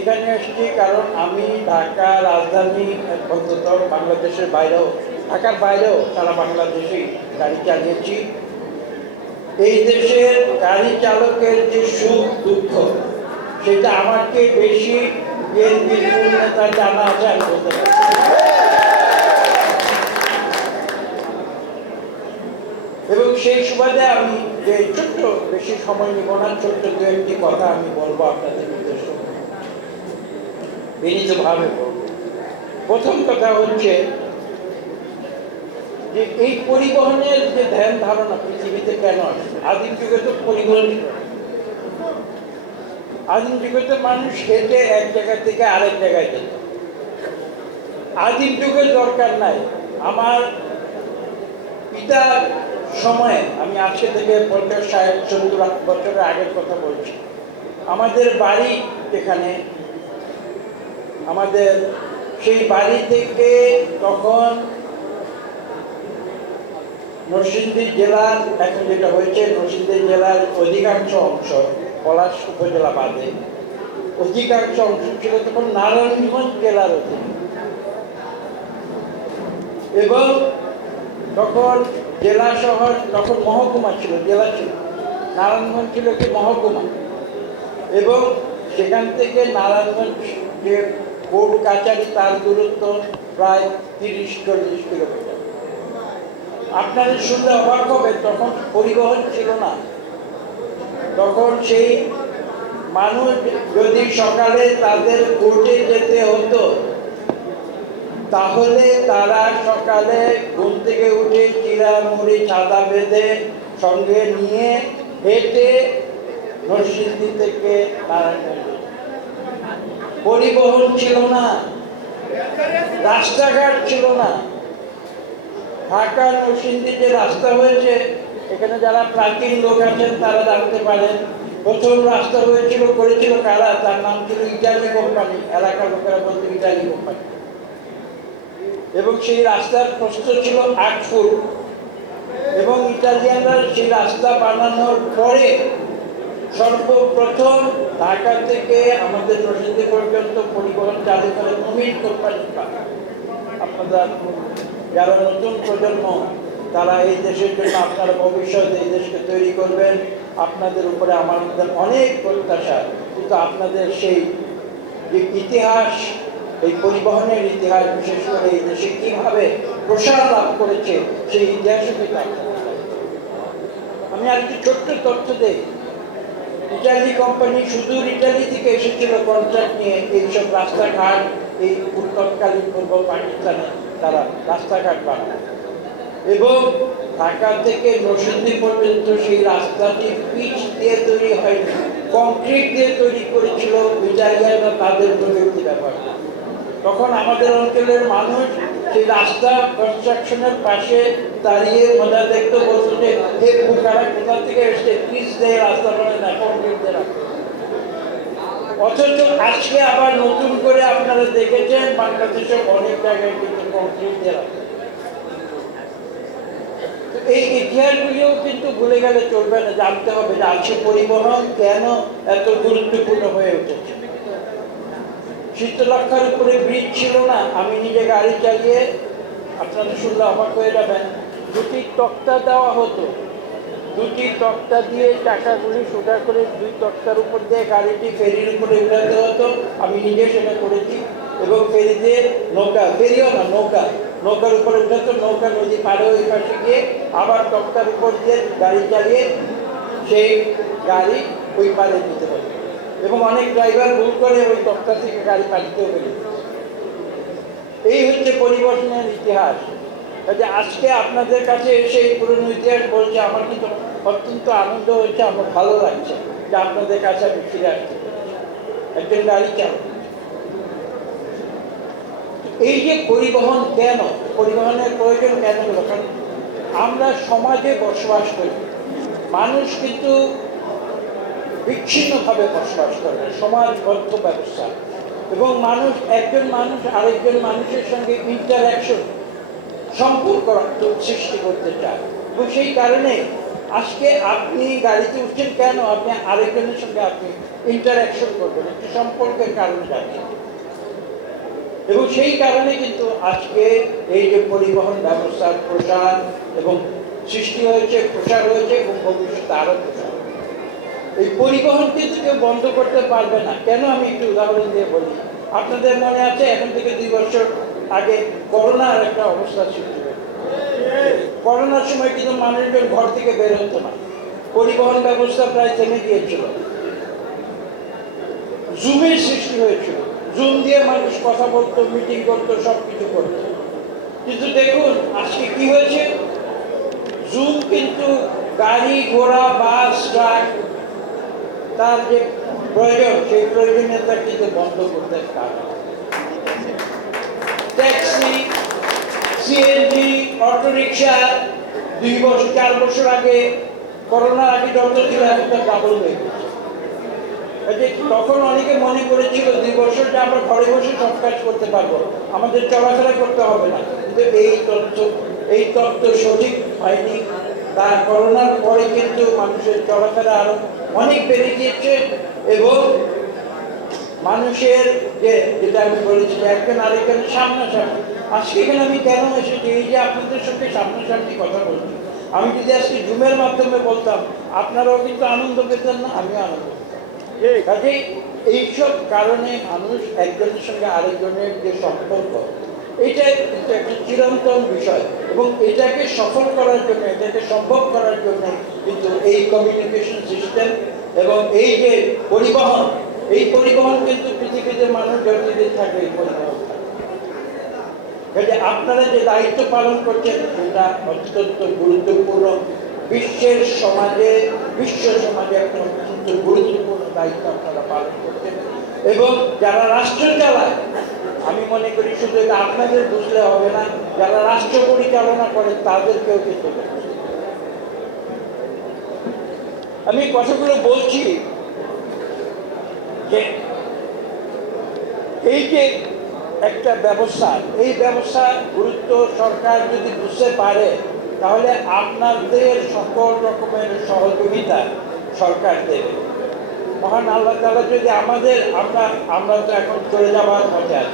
এখানে এসেছি কারণ আমি ঢাকা রাজধানী অন্তত বাংলাদেশের বাইরেও, ঢাকার বাইরেও সারা বাংলাদেশেই গাড়ি চালিয়েছি। এই দেশের গাড়ি চালকের যে সুখ দুঃখ সেটা আমাকে বেশি বিএনপির নেতা জানা আছে আমি বলতে পারি। এবং সেই সুবাদে আমি যে ছোট্ট, বেশি সময় নিব না, ছোট্ট দু একটি কথা আমি বলবো আপনাদের উদ্দেশ্য বিনীতভাবে বলব। প্রথম কথা হচ্ছে যে এই পরিবহনের যে ধ্যান ধারণা পৃথিবীতে কেন আসে। আদিম যুগে তো পরিবহন, আদিম যুগে তো মানুষ হেঁটে এক জায়গা থেকে আরেক জায়গায় যেত। আদিম যুগের দরকার নাই। আমার পিতার সময়ে, আমি আজকে থেকে 50-60-70 বছরের আগের কথা বলছি, আমাদের বাড়ি যেখানে, আমাদের সেই বাড়ি থেকে তখন নরসিংদী জেলার, এখন যেটা হয়েছে নরসিংদী জেলার অধিকাংশ অংশ, পলাশ উপজেলা বাদে অধিকাংশ অংশ ছিল তখন নারায়ণগঞ্জ জেলার অধীনে। এবং তখন জেলা শহর, তখন মহকুমা ছিল, জেলা ছিল, নারায়ণগঞ্জ ছিল একটি মহকুমা। এবং সেখান থেকে নারায়ণগঞ্জ যে কোর্ট কাছারি তার দূরত্ব প্রায় 30-40 কিলোমিটার। আপনারা শুনলে অবাক হবে, তখন পরিবহন ছিল না। তখন সেই মানুষ যদি সকালে তাদের কোর্টে যেতে হতো, তাহলে তারা সকালে ঘুম থেকে উঠে চিড়া মুড়ি ছাতা বেঁধে সঙ্গে নিয়ে হেঁটে নরসিংদী থেকে নারায়ণগঞ্জ। পরিবহন ছিল না, রাস্তাঘাট ছিল না। ঢাকা নরসিংদী যে রাস্তা হয়েছে, এখানে যারা প্রাচীন লোক আছেন তারা জানতে পারেন, প্রথম রাস্তা করেছিল কারা, তার নাম ছিল ইটালি কোম্পানি। এলাকার লোকেরা বলতো ইটালি কোম্পানি। এবং সেই রাস্তার প্রস্থ ছিল 8 ফুট। এবং ইটালিয়ানরা সেই রাস্তা বানানোর পরে সর্বপ্রথম ঢাকা থেকে আমাদের নরসিংদী পর্যন্ত পরিবহন চালু করে নবীন কোম্পানি। আপনারা যারা নতুন প্রজন্ম, তারা এই দেশের জন্য, আপনারা ভবিষ্যতে এই দেশকে তৈরি করবেন, আপনাদের উপরে আমাদের অনেক প্রত্যাশা। কিন্তু আপনাদের সেই যে ইতিহাস, এই পরিবহনের ইতিহাস, বিশেষ করে এই দেশে কিভাবে প্রসার লাভ করেছে সেই ইতিহাসও কিন্তু আমি আরেকটি ছোট্ট তথ্য দেই। ইটালি কোম্পানি সুদূর ইটালি থেকে এসেছিল কন্ট্রাক্ট নিয়ে এইসব রাস্তাঘাট, এই তৎকালীন পূর্ব পাকিস্তানে তারা রাস্তাঘাট বানায়। এবং ঢাকা থেকে নরসিংদী পর্যন্ত সেই রাস্তাটি পিচ দিয়ে তৈরি হয়নি, কংক্রিট দিয়ে তৈরি করেছিল ইটালিয়ানরা তাদের প্রযুক্তি ব্যবহার করে। তখন আমাদের অঞ্চলের মানুষ সেই রাস্তা কনস্ট্রাকশনের পাশে দাঁড়িয়ে মজা দেখতে বলতো যে হে বুকারা কোথা থেকে এসছে, পিচ দিয়ে রাস্তা বানায় না, কংক্রিট দিয়ে রাস্তা। অথচ আজকে আবার নতুন করে আপনারা দেখেছেন বাংলাদেশের অনেক জায়গায় কিন্তু কংক্রিট দিয়ে রাস্তা। এই ইতিহাসগুলিও কিন্তু ভুলে গেলে চলবে না, জানতে হবে যে আজকে পরিবহন কেন এত গুরুত্বপূর্ণ হয়ে উঠেছে। শীতলক্ষার উপরে ব্রিজ ছিল না। আমি নিজে গাড়ি চালিয়ে, আপনারা শুনলে অবাক হয়ে যাবেন, 2টি তক্তা দেওয়া হতো। 2টি তক্তা দিয়ে টাকাগুলি সোজা করে 2 তক্তার উপর দিয়ে গাড়িটি ফেরির উপরে উঠাতে হতো। আমি নিজে সেটা করেছি। এবং ফেরিতে নৌকা, ফেরিও না, নৌকার উপরে উঠাতো, নৌকা নদী পাড়ে ওই পাশে গিয়ে আবার তক্তার উপর দিয়ে গাড়ি চালিয়ে সেই গাড়ি ওই পাড়ে দিতে হতো। এবং অনেক ড্রাইভার ভুল করে ওই তক্তা থেকে গাড়ি পাঠিয়েও গেলে। এই হচ্ছে পরিবহনের ইতিহাস। কাজে আজকে আপনাদের কাছে এসে এই পুরনো ইতিহাস বলছে, আমার কিন্তু অত্যন্ত আনন্দ হচ্ছে, আমার ভালো লাগছে যে আপনাদের কাছে আমি ফিরে আসছি একজন গাড়ি চালক। এই যে পরিবহন কেন, পরিবহনের প্রয়োজন কেন হলো, কারণ আমরা সমাজে বসবাস করি। মানুষ কিন্তু বিচ্ছিন্নভাবে বসবাস করে, সমাজবদ্ধ ব্যবস্থা। এবং মানুষ, একজন মানুষ আরেকজন মানুষের সঙ্গে ইন্টারাকশন, সম্পর্ক সৃষ্টি করতে চায়। এবং সেই কারণে আজকে আপনি গাড়িতে উঠছেন কেন? আপনি আরেকজনের সঙ্গে আপনি ইন্টারাকশন করবেন, একটি সম্পর্কের কারণে যাচ্ছেন। এবং সেই কারণে কিন্তু আজকে এই যে পরিবহন ব্যবস্থার প্রসার এবং সৃষ্টি হয়েছে, প্রসার হয়েছে এবং ভবিষ্যতে আরো প্রসার। এই পরিবহন কিন্তু কেউ বন্ধ করতে পারবে না। কেন? আমি একটু উদাহরণ দিয়ে বলি। আপনাদের মনে আছে এখন থেকে 2 বছর আগে করোনার একটা অবস্থা সৃষ্টি হয়েছে। করোনার সময় কিন্তু মানুষজন ঘর থেকে বের হতো না, পরিবহন ব্যবস্থা প্রায় থেমে গিয়েছিল। জুমের সৃষ্টি হয়েছিল, জুম দিয়ে মানুষ কথা বলতো, মিটিং করতো, সবকিছু করতো। কিন্তু দেখুন আজকে কি হয়েছে, জুম কিন্তু গাড়ি ঘোড়া বাস ট্রাক তার যে প্রয়োজন সেই প্রয়োজনীয়তা কিন্তু বন্ধ করতে পারে। ট্যাক্সি, সিএনজি, অটোরিকশা 4 বছর আগে করোনার আগে যত ছিল এখন তো ডাবল হয়ে গেছে। তখন অনেকে মনে করেছিল 2 বছর যে আমরা ঘরে বসে সব কাজ করতে পারবো, আমাদের চলাফেরা করতে হবে না। কিন্তু এই তথ্য সঠিক হয়নি। তার করোনার পরে কিন্তু মানুষের চলাফেরা আরো অনেক বেড়ে গিয়েছে এবং মানুষের যেটা আমি বলেছি একজন আরেকজনের সামনাসামনি। আজকে এখানে আমি কেন এসেছি, এই যে আপনাদের সঙ্গে সামনাসামনি কথা বলছি, আমি যদি আজকে জুমের মাধ্যমে বলতাম আপনারাও কিন্তু আনন্দ পেতেন না, আমিও আনন্দ পেতাম। কাজে এইসব কারণে মানুষ একজনের সঙ্গে আরেকজনের যে সম্পর্ক, এটা কিন্তু একটা চিরন্তন বিষয় এবং এটাকে সফল করার জন্য, এটাকে সম্ভব করার জন্য কিন্তু এই কমিউনিকেশন সিস্টেম এবং এই যে পরিবহন, এই পরিবহন কিন্তু পৃথিবীতে মানুষ যতদিন থাকবে এই পরিবহন থাকবে। আপনারা যে দায়িত্ব পালন করছেন সেটা অত্যন্ত গুরুত্বপূর্ণ। বিশ্ব সমাজে একটা অত্যন্ত গুরুত্বপূর্ণ দায়িত্ব আপনারা পালন করছেন এবং যারা রাষ্ট্র চালায়, আমি মনে করি শুধু এটা আপনাদের বুঝলে হবে না, যারা রাষ্ট্র পরিচালনা করে তাদেরকেও কিন্তু আমি কথাগুলো বলছি যে এই যে একটা ব্যবস্থা, এই ব্যবস্থা গুরুত্ব সরকার যদি বুঝতে পারে তাহলে আপনাদের সকল রকমের সহযোগিতা সরকার দেবে। মহান আল্লাহ তাআলা যদি আমরা তো এখন চলে যাওয়ার পথে আছি।